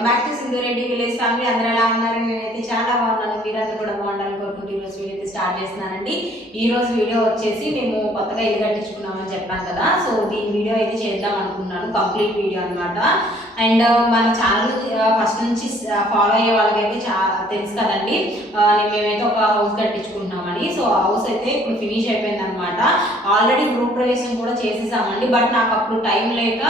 Welcome back to Sindhu Reddy village family అందరూ ఎలా ఉన్నారు? నేనైతే చాలా బాగున్నాను. మీరందరూ కూడా బాగుండాలని కోరుకుంటూ ఈ రోజు వీడియో అయితే స్టార్ట్ చేస్తున్నానండి. ఈ రోజు వీడియో వచ్చేసి మేము కొత్తగా ఇల్లు కట్టించుకున్నామని చెప్పాను కదా. సో దీని వీడియో అయితే చేద్దాం అనుకున్నాను. కంప్లీట్ వీడియో అనమాట అండ్ మన ఛానల్ ఫస్ట్ నుంచి ఫాలో అయ్యే వాళ్ళకైతే చాలా తెలుసు కదండి. మేమైతే ఒక హౌస్ కట్టించుకుంటున్నామని. సో హౌస్ అయితే ఇప్పుడు ఫినిష్ అయిపోయింది అనమాట ఆల్రెడీ గృహ ప్రవేశం కూడా చేసేసామండి. బట్ నాకు అప్పుడు టైం లేక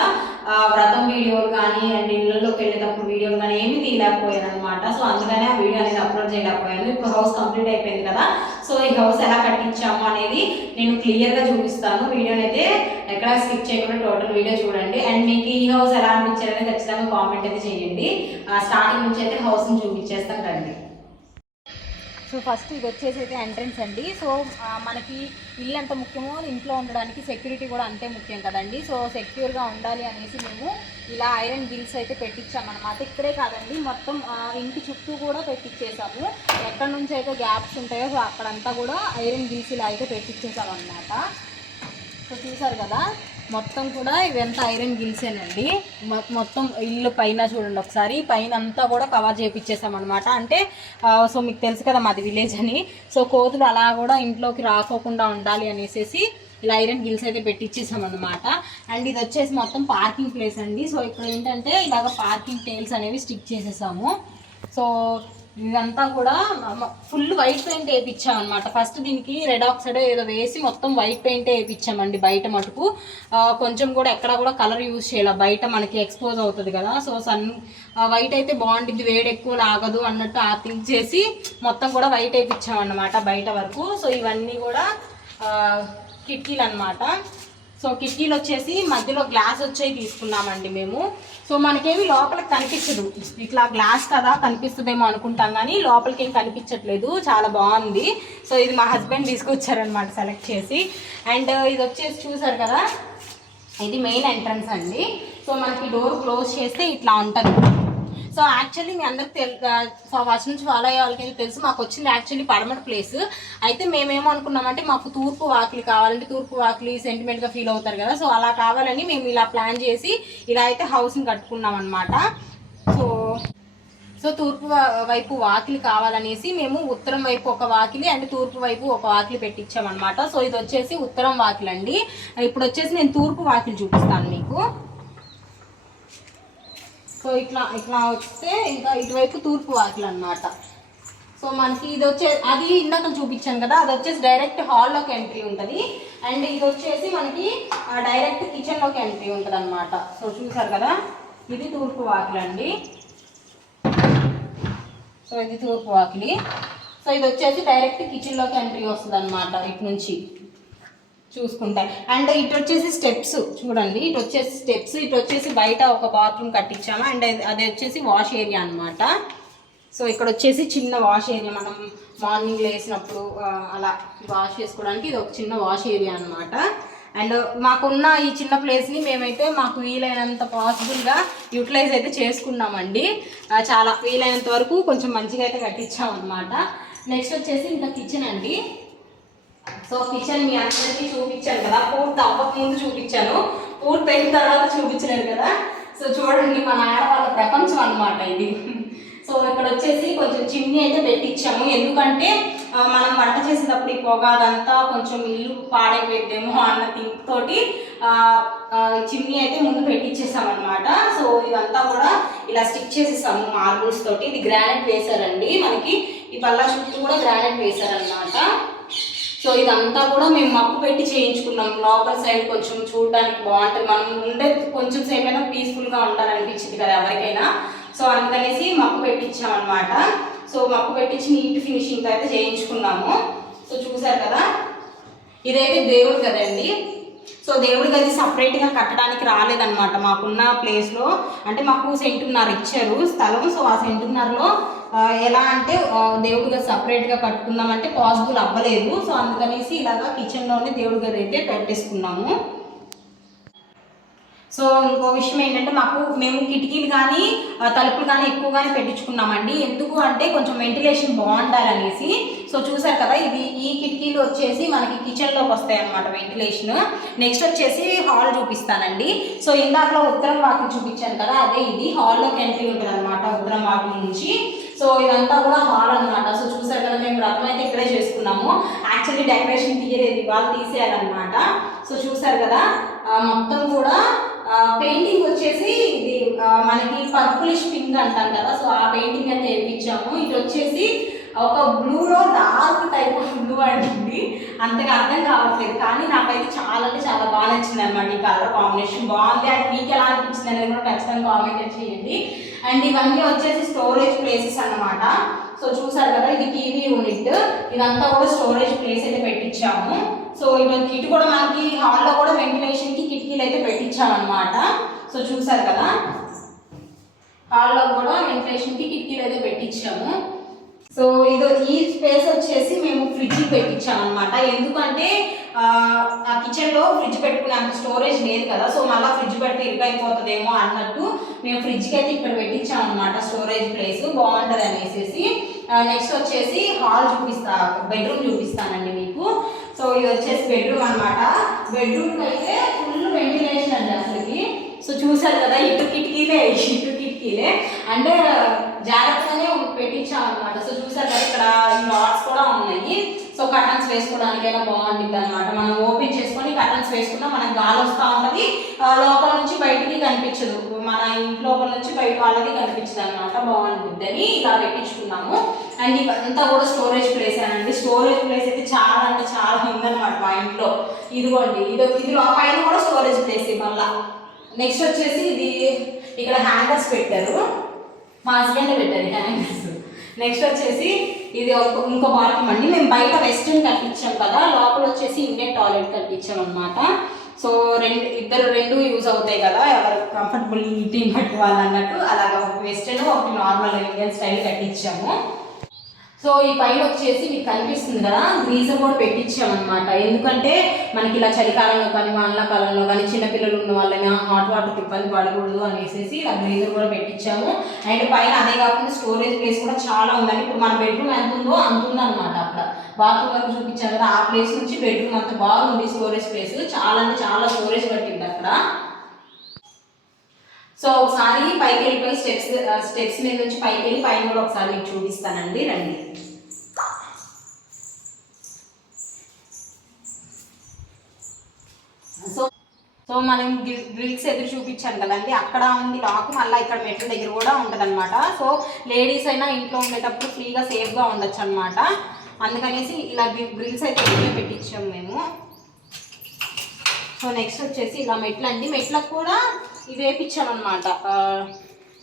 వ్రతం వీడియోలు కానీ అండ్ ఇళ్ళలోకి వెళ్ళేటప్పుడు వీడియోలు కానీ ఏమీ తీయలేకపోయాను అనమాట సో అందుకనే ఆ వీడియో అనేది అప్లోడ్ చేయలేకపోయాను. ఇప్పుడు హౌస్ కంప్లీట్ అయిపోయింది కదా. సో ఈ హౌస్ ఎలా కట్టించాము అనేది నేను క్లియర్గా చూపిస్తాను. వీడియోని అయితే ఎక్కడ స్కిప్ చేయకుండా టోటల్ వీడియో చూడండి. అండ్ మీకు ఈ హౌస్ ఎలా అనిపించారని ఖచ్చితంగా కామెంట్ అయితే చేయండి. స్టార్టింగ్ నుంచి అయితే హౌస్ని చూపించేస్తాను రండి. సో ఫస్ట్ ఇది వచ్చేసి అయితే ఎంట్రన్స్ అండి. సో మనకి ఇల్లు ఎంత ముఖ్యమో ఇంట్లో ఉండడానికి సెక్యూరిటీ కూడా అంతే ముఖ్యం కదండి. సో సెక్యూర్గా ఉండాలి అనేసి మేము ఇలా ఐరన్ గిల్స్ అయితే పెట్టించామన్నమాట ఇక్కడే కాదండి మొత్తం ఇంటి చుట్టూ కూడా పెట్టించేసాము ఎక్కడి నుంచి అయితే గ్యాప్స్ ఉంటాయో సో అక్కడంతా కూడా ఐరన్ గిల్స్ ఇలా అయితే పెట్టించేసామన్నమాట సో చూసారు కదా మొత్తం కూడా ఇవంతా ఐరన్ గిల్సేనండి. మొ- మొత్తం ఇల్లు పైన చూడండి ఒకసారి. పైన అంతా కూడా కవర్ చేపించేసాం అనమాట అంటే సో మీకు తెలుసు కదా మాది విలేజ్ అని. సో కోతులు అలా కూడా ఇంట్లోకి రాకోకుండా ఉండాలి అనేసి ఇలా ఐరన్ గిల్స్ అయితే పెట్టించేసాం అనమాట అండ్ ఇది వచ్చేసి మొత్తం పార్కింగ్ ప్లేస్ అండి. సో ఇక్కడ ఏంటంటే ఇలాగ పార్కింగ్ టైల్స్ అనేవి స్టిక్ చేసేసాము. సో ఇదంతా కూడా ఫుల్ వైట్ పెయింట్ వేయించాం అనమాట ఫస్ట్ దీనికి రెడ్ ఆక్సైడ్ ఏదో వేసి మొత్తం వైట్ పెయింట్ వేయించామండి బయట మటుకు. కొంచెం కూడా ఎక్కడ కూడా కలర్ యూజ్ చేయాలి బయట మనకి ఎక్స్పోజ్ అవుతుంది కదా. సో సన్ వైట్ అయితే బాగుంటుంది వేడి ఎక్కువ లాగదు అన్నట్టు ఆ థింక్ చేసి మొత్తం కూడా వైట్ వేయించాం అనమాట బయట వరకు. సో ఇవన్నీ కూడా కిటికీలు అనమాట సో కిటికీలు వచ్చేసి మధ్యలో గ్లాస్ వచ్చేవి తీసుకున్నామండి మేము. సో మనకేమి లోపలికి కనిపించదు. ఇట్లా గ్లాస్ కదా కనిపిస్తుందేమో అనుకుంటాం కానీ లోపలికి ఏం కనిపించట్లేదు. చాలా బాగుంది. సో ఇది మా హస్బెండ్ తీసుకొచ్చారనమాట సెలెక్ట్ చేసి. అండ్ ఇది వచ్చేసి చూసారు కదా ఇది మెయిన్ ఎంట్రన్స్ అండి. సో మనకి డోర్ క్లోజ్ చేస్తే ఇట్లా ఉంటుంది. సో యాక్చువల్లీ మీ అందరికి తెలు ఫస్ట్ నుంచి ఫాలో అయ్యే వాళ్ళకి తెలుసు. మాకు వచ్చింది యాక్చువల్లీ పడమట ప్లేస్ అయితే మేమేమో అనుకున్నామంటే మాకు తూర్పు వాకిలి కావాలంటే తూర్పు వాకిలి సెంటిమెంట్గా ఫీల్ అవుతారు కదా. సో అలా కావాలని మేము ఇలా ప్లాన్ చేసి ఇలా అయితే హౌస్ని కట్టుకున్నాం అనమాట సో సో తూర్పు వైపు వాకిలి కావాలనేసి మేము ఉత్తరం వైపు ఒక వాకిలి అండ్ తూర్పు వైపు ఒక వాకిలి పెట్టించామన్నమాట. సో ఇది వచ్చేసి ఉత్తరం వాకిలి అండి ఇప్పుడు వచ్చేసి నేను తూర్పు వాకిలి చూపిస్తాను మీకు. సో ఇట్లా ఇట్లా వస్తే ఇంకా ఇటువైపు తూర్పు వాకిలు అన్నమాట. సో మనకి ఇది వచ్చే అది ఇందాక చూపించాను కదా అది వచ్చేసి డైరెక్ట్ హాల్లోకి ఎంట్రీ ఉంటుంది. అండ్ ఇది వచ్చేసి మనకి ఆ, డైరెక్ట్ కిచెన్లోకి ఎంట్రీ ఉంటుంది అనమాట సో చూసారు కదా? ఇది తూర్పు వాకిలి అండి. సో ఇది తూర్పు వాకిలి. సో ఇది వచ్చేసి డైరెక్ట్ కిచెన్లోకి ఎంట్రీ వస్తుంది అనమాట ఇటు నుంచి. చూసుకుంటాయి అండ్ ఇటు వచ్చేసి స్టెప్స్ చూడండి ఇటు వచ్చేసి స్టెప్స్ ఇటు వచ్చేసి బయట ఒక బాత్రూమ్ కట్టించాము. అండ్ అది- వచ్చేసి వాష్ ఏరియా అనమాట సో ఇక్కడ వచ్చేసి చిన్న వాష్ ఏరియా మనం మార్నింగ్ లేసినప్పుడు అలా వాష్ చేసుకోవడానికి ఇది ఒక చిన్న వాష్ ఏరియా అనమాట అండ్ మాకున్న ఈ చిన్న ప్లేస్ని మేమైతే మాకు వీలైనంత పాసిబుల్గా యూటిలైజ్ అయితే చేసుకున్నామండి. చాలా వీలైనంత వరకు కొంచెం మంచిగా అయితే కట్టించాం అనమాట నెక్స్ట్ వచ్చేసి ఇంకా కిచెన్ అండి. సో కిచెన్ మీ అందరికీ చూపించాను కదా. పూర్తి అవ్వక ముందు చూపించాను. పూర్తి అయిన తర్వాత చూపించలేదు కదా. సో చూడండి మన ఆడవాళ్ళ ప్రపంచం అనమాట ఇది. సో ఇక్కడ వచ్చేసి కొంచెం చిమ్నీ అయితే పెట్టించాము. ఎందుకంటే మనం వంట చేసేటప్పుడు ఈ పొగ అదంతా కొంచెం ఇల్లు పాడైపోద్దేమో అన్న థింక్ తోటి చిమ్నీ అయితే ముందు పెట్టించేసామన్నమాట. సో ఇదంతా కూడా ఇలా స్టిక్ చేసేసాము మార్బుల్స్ తోటి. ఇది గ్రానైట్ వేశారండి. మనకి ఈ పళ్ళ చుట్టూ కూడా గ్రానైట్ వేశారనమాట సో ఇదంతా కూడా మేము మప్పు పెట్టి చేయించుకున్నాం. లోపల సైడ్ కొంచెం చూడడానికి బాగుంటుంది. మనం ఉండే కొంచెం సేపు అయినా పీస్ఫుల్గా ఉండాలనిపించింది కదా ఎవరికైనా. సో అందుకనేసి మప్పు పెట్టించాం అనమాట సో మప్పు పెట్టించి నీట్ ఫినిషింగ్ అయితే చేయించుకున్నాము. సో చూసారు కదా ఇదైతే దేవుడు కదండి సో దేవుడి గది సపరేట్గా కట్టడానికి రాలేదన్నమాట మాకున్న ప్లేస్లో అంటే మాకు సెంటున్నర ఇచ్చారు స్థలం. సో ఆ సెంటున్నరలో ఎలా అంటే దేవుడిగా దేవుడి కట్టుకుందాం సపరేట్గా కట్టుకుందామంటే పాసిబుల్ అవ్వలేదు. సో అందుకనేసి ఇలాగా కిచెన్లోనే దేవుడి గది అయితే పెట్టేసుకున్నాము. సో ఇంకో విషయం ఏంటంటే మాకు మేము కిటికీలు కానీ తలుపులు కానీ ఎక్కువగానే పెట్టించుకున్నామండి. ఎందుకు అంటే కొంచెం వెంటిలేషన్ బాగుండాలనేసి. సో చూసారు కదా ఇది ఈ కిటికీలు వచ్చేసి మనకి కిచెన్లోకి వస్తాయి అన్నమాట వెంటిలేషన్ నెక్స్ట్ వచ్చేసి హాల్ చూపిస్తానండి. సో ఇందాకలో ఉత్తరం వాకిలి చూపించాను కదా అదే ఇది. హాల్లోకి ఎంట్రీ ఉంటుంది అనమాట ఉత్తరం వాకిలి నుంచి. సో ఇదంతా కూడా హాల్ అనమాట సో చూసారు కదా మేము వ్రతం అయితే ఇక్కడే చేసుకున్నాము. యాక్చువల్లీ డెకరేషన్ తీయలేదు ఇవాళ తీసేయాలన్నమాట. సో చూసారు కదా మొత్తం కూడా పెయింటింగ్ వచ్చేసి ఇది మనకి పర్పులిష్ పింక్ అంటాం కదా సో ఆ పెయింటింగ్ అయితే వేయించాము ఇది వచ్చేసి ఒక బ్లూలో డార్క్ టైప్ ఆఫ్ బ్లూ అంతగా అర్థం కావట్లేదు. కానీ నాకైతే చాలా అంటే చాలా బాగా నచ్చింది అనమాట ఈ కలర్ కాంబినేషన్ బాగుంది. అండ్ మీకు ఎలా అనిపించింది అనేది కూడా ఖచ్చితంగా కామెంట్ చేయండి. అండ్ ఇవన్నీ వచ్చేసి స్టోరేజ్ ప్లేసెస్ అన్నమాట. సో చూసారు కదా ఇది టీవీ యూనిట్ ఇదంతా కూడా స్టోరేజ్ ప్లేస్ అయితే పెట్టించాము. సో ఇటు ఇటు కూడా మనకి హాల్లో కూడా వెంటిలేషన్కి కిటికీలు అయితే పెట్టించాం అనమాట సో చూసారు కదా హాల్లో కూడా వెంటిలేషన్కి కిటికీలు అయితే పెట్టించాము. సో ఇది ఈ స్పేస్ వచ్చేసి మేము ఫ్రిడ్జ్ పెట్టించాం అనమాట ఎందుకంటే ఆ, కిచెన్లో ఫ్రిడ్జ్ పెట్టుకునే అంత స్టోరేజ్ లేదు కదా సో మళ్ళీ ఫ్రిడ్జ్ పెడితే ఇరుకైపోతుందేమో అన్నట్టు మేము ఫ్రిడ్జ్కి అయితే ఇక్కడ పెట్టించాం అనమాట స్టోరేజ్ ప్లేస్ బాగుంటుంది అనేసి నెక్స్ట్ వచ్చేసి హాల్ చూపిస్తా బెడ్రూమ్ చూపిస్తానండి మీకు. సో ఇది వచ్చేసి బెడ్రూమ్ అనమాట బెడ్రూమ్ అయితే ఫుల్ వెంటిలేషన్ అండి అసలుకి. సో చూసారు కదా ఇటు కిటికీలే ఇటు కిటికీలే. అంటే జాగ్రత్తగానే పెట్టించాం అనమాట సో చూసారు కదా ఇక్కడ ఈ రాడ్స్ కూడా ఉన్నాయి. సో కర్టన్స్ వేసుకోవడానికైనా బాగుంటుంది అనమాట మనం ఓపెన్ చేసుకొని కర్టన్స్ వేసుకున్నా మనకు గాలి వస్తూ ఉంటుంది. లోపల నుంచి బయటికి కనిపించదు. మన ఇంటి లోపల నుంచి బయట వాళ్ళకి కనిపించదు అనమాట బాగుంటుంది అని ఇలా పెట్టించుకున్నాము. అండ్ ఇవంతా కూడా స్టోరేజ్ ప్లేస్ అండి. స్టోరేజ్ ప్లేస్ అయితే చాలా అంటే చాలా ఉందన్నమాట మా ఇంట్లో. ఇదిగోండి ఇది ఇది లో- పైన కూడా స్టోరేజ్ ప్లేస్ మళ్ళీ నెక్స్ట్ వచ్చేసి ఇది ఇక్కడ హ్యాంగర్స్ పెట్టారు. మా హస్బెండ్ పెట్టారు హ్యాంగర్స్ నెక్స్ట్ వచ్చేసి ఇది ఒక ఇంకో బాత్రూమ్ అండి మేము బయట వెస్ట్రన్ కట్టించాం కదా లోపల వచ్చేసి ఇండియన్ టాయిలెట్ కట్టించాం అనమాట సో రెండు ఇద్దరు రెండు యూజ్ అవుతాయి కదా ఎవరు కంఫర్టబుల్ ఈటింగ్ బట్టి అలాగ అన్నట్టు అలాగా ఒక వెస్ట్రన్ ఒకటి నార్మల్ ఇండియన్ స్టైల్ కట్టించాము. సో ఈ పైన వచ్చేసి మీకు కనిపిస్తుంది కదా గ్రీజర్ కూడా పెట్టించామన్నమాట. ఎందుకంటే మనకి ఇలా చలికాలంలో కానీ వానకాలంలో కానీ చిన్నపిల్లలు ఉన్న వాళ్ళైనా హాట్ వాటర్ ఇబ్బంది పడకూడదు అనేసి ఇలా గ్రీజర్ కూడా పెట్టించాము. అండ్ పైన అదే కాకుండా స్టోరేజ్ ప్లేస్ కూడా చాలా ఉందండి. ఇప్పుడు మన బెడ్రూమ్ ఎంత ఉందో అంత ఉందన్నమాట అక్కడ. బాత్రూమ్ వరకు చూపించాను కదా ఆ ప్లేస్ నుంచి బెడ్రూమ్ అంత బాగుంది స్టోరేజ్ ప్లేస్ చాలా అంటే చాలా స్టోరేజ్ పట్టింది అక్కడ. సో ఒకసారి పైకి వెళ్ళిపోయి స్టెప్స్ స్టెప్స్ మీద నుంచి పైకి వెళ్ళి పైన కూడా ఒకసారి మీకు చూపిస్తానండి. రండి. సో సో మనం గ్రిల్స్ ఎదురు చూపించాను కదండి. అక్కడ ఉంది లాక్ మళ్ళీ ఇక్కడ మెట్ల దగ్గర కూడా ఉంటుంది అనమాట సో లేడీస్ అయినా ఇంట్లో ఉండేటప్పుడు ఫ్రీగా సేఫ్గా ఉండొచ్చు అనమాట అందుకనేసి ఇలా గ్రిల్స్ అయితే పెట్టించాం పెట్టించాము మేము. సో నెక్స్ట్ వచ్చేసి ఇలా మెట్లు అండి మెట్లకు కూడా ఇవి వేపించామన్నమాట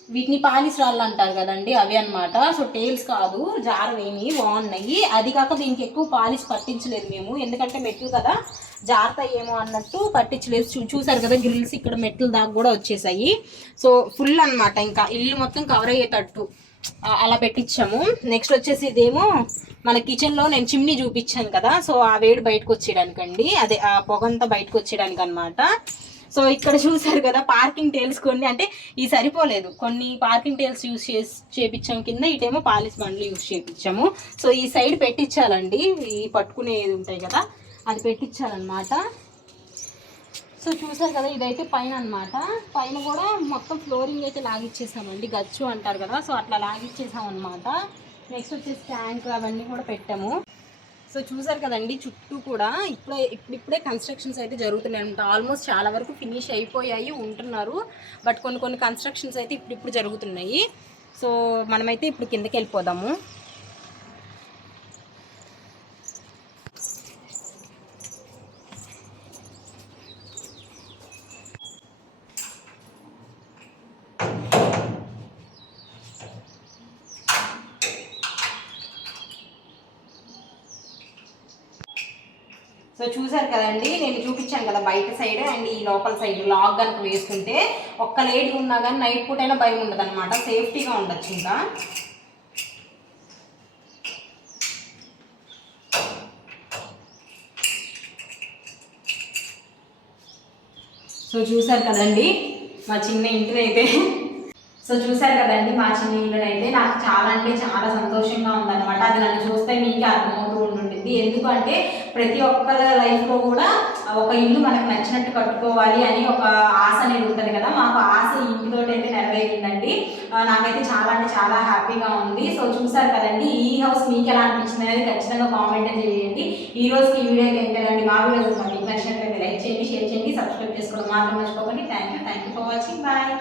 వీటిని పాలిస్ రాళ్ళు అంటారు కదండి అవి అన్నమాట. సో టేల్స్ కాదు జారవేమి బాగున్నాయి. అది కాక దీనికి ఎక్కువ పాలిష్ పట్టించలేదు మేము. ఎందుకంటే మెట్లు కదా జారుతాయేమో అన్నట్టు పట్టించలేదు. చూ చూసారు కదా గ్రిల్స్ ఇక్కడ మెట్లు దాకా కూడా వచ్చేసాయి. సో ఫుల్ అన్నమాట ఇంకా. ఇల్లు మొత్తం కవర్ అయ్యేటట్టు అలా పెట్టించాము. నెక్స్ట్ వచ్చేసి ఇదేమో మన కిచెన్లో నేను చిమ్నీ చూపించాను కదా. సో ఆ వేడి బయటకు వచ్చేయడానికండి. అదే ఆ పొగంతా బయటకు వచ్చేయడానికి అనమాట సో ఇక్కడ చూసారు కదా పార్కింగ్ టైల్స్ కొన్ని అంటే ఈ సరిపోలేదు. కొన్ని పార్కింగ్ టైల్స్ యూస్ చేసి చేపించాం కింద ఇటేమో పాలిస్ బండ్లు యూస్ చేపించాము సో ఈ సైడ్ పెట్టించాలండి ఈ పట్టుకునేది ఉంటాయి కదా అది పెట్టించాలన్నమాట సో చూసారు కదా ఇదైతే పైన అన్నమాట. పైన కూడా మొత్తం ఫ్లోరింగ్ అయితే లాగిచ్చేసామండి. గచ్చు అంటారు కదా సో అట్లా లాగిచ్చేసాం అనమాట నెక్స్ట్ వచ్చేసి ట్యాంక్ అవన్నీ కూడా పెట్టాము. సో చూసారు కదండి చుట్టూ కూడా ఇప్పుడే ఇప్పుడిప్పుడే కన్స్ట్రక్షన్స్ అయితే జరుగుతున్నాయి అనమాట ఆల్మోస్ట్ చాలా వరకు ఫినిష్ అయిపోయాయి ఉంటున్నారు. బట్ కొన్ని కొన్ని కన్స్ట్రక్షన్స్ అయితే ఇప్పుడిప్పుడు జరుగుతున్నాయి. సో మనమైతే ఇప్పుడు కిందకి వెళ్ళిపోదాము. సో చూసారు కదండి నేను చూపించాను కదా బయట సైడ్ అండ్ ఈ లోపల సైడ్ లాక్ కనుక వేసుకుంటే ఒక్క లేడీ ఉన్నా కానీ నైట్ పూట అయినా భయం ఉండదు అనమాట సేఫ్టీగా ఉండొచ్చు ఇంకా. సో చూసారు కదండి మా చిన్న ఇంటిని అయితే. సో చూసారు కదండి మా చిన్న ఇల్లునైతే నాకు చాలా అంటే చాలా సంతోషంగా ఉందన్నమాట. అది నన్ను చూస్తే మీకే అర్థమవుతుంది. ఉంటుంది. ఎందుకంటే ప్రతి ఒక్కరి లైఫ్లో కూడా ఒక ఇల్లు మనకు నచ్చినట్టు కట్టుకోవాలి అని ఒక ఆశ అనేది ఉంటుంది కదా. మాకు ఆశ ఇంటితో అయితే నెరవేరిందండి. నాకైతే చాలా అంటే చాలా హ్యాపీగా ఉంది. సో చూసారు కదండి ఈ హౌస్ మీకు ఎలా అనిపించింది అనేది ఖచ్చితంగా కామెంట్ చేయండి. ఈ రోజుకి ఈ వీడియోకి ఏంటంటే మా వీడియో మీకు నచ్చినట్లయితే లైక్ చేయండి షేర్ చేయండి సబ్స్క్రైబ్ చేసుకోవడం మాత్రం మర్చిపోకండి. Thank you thank you for watching. Bye.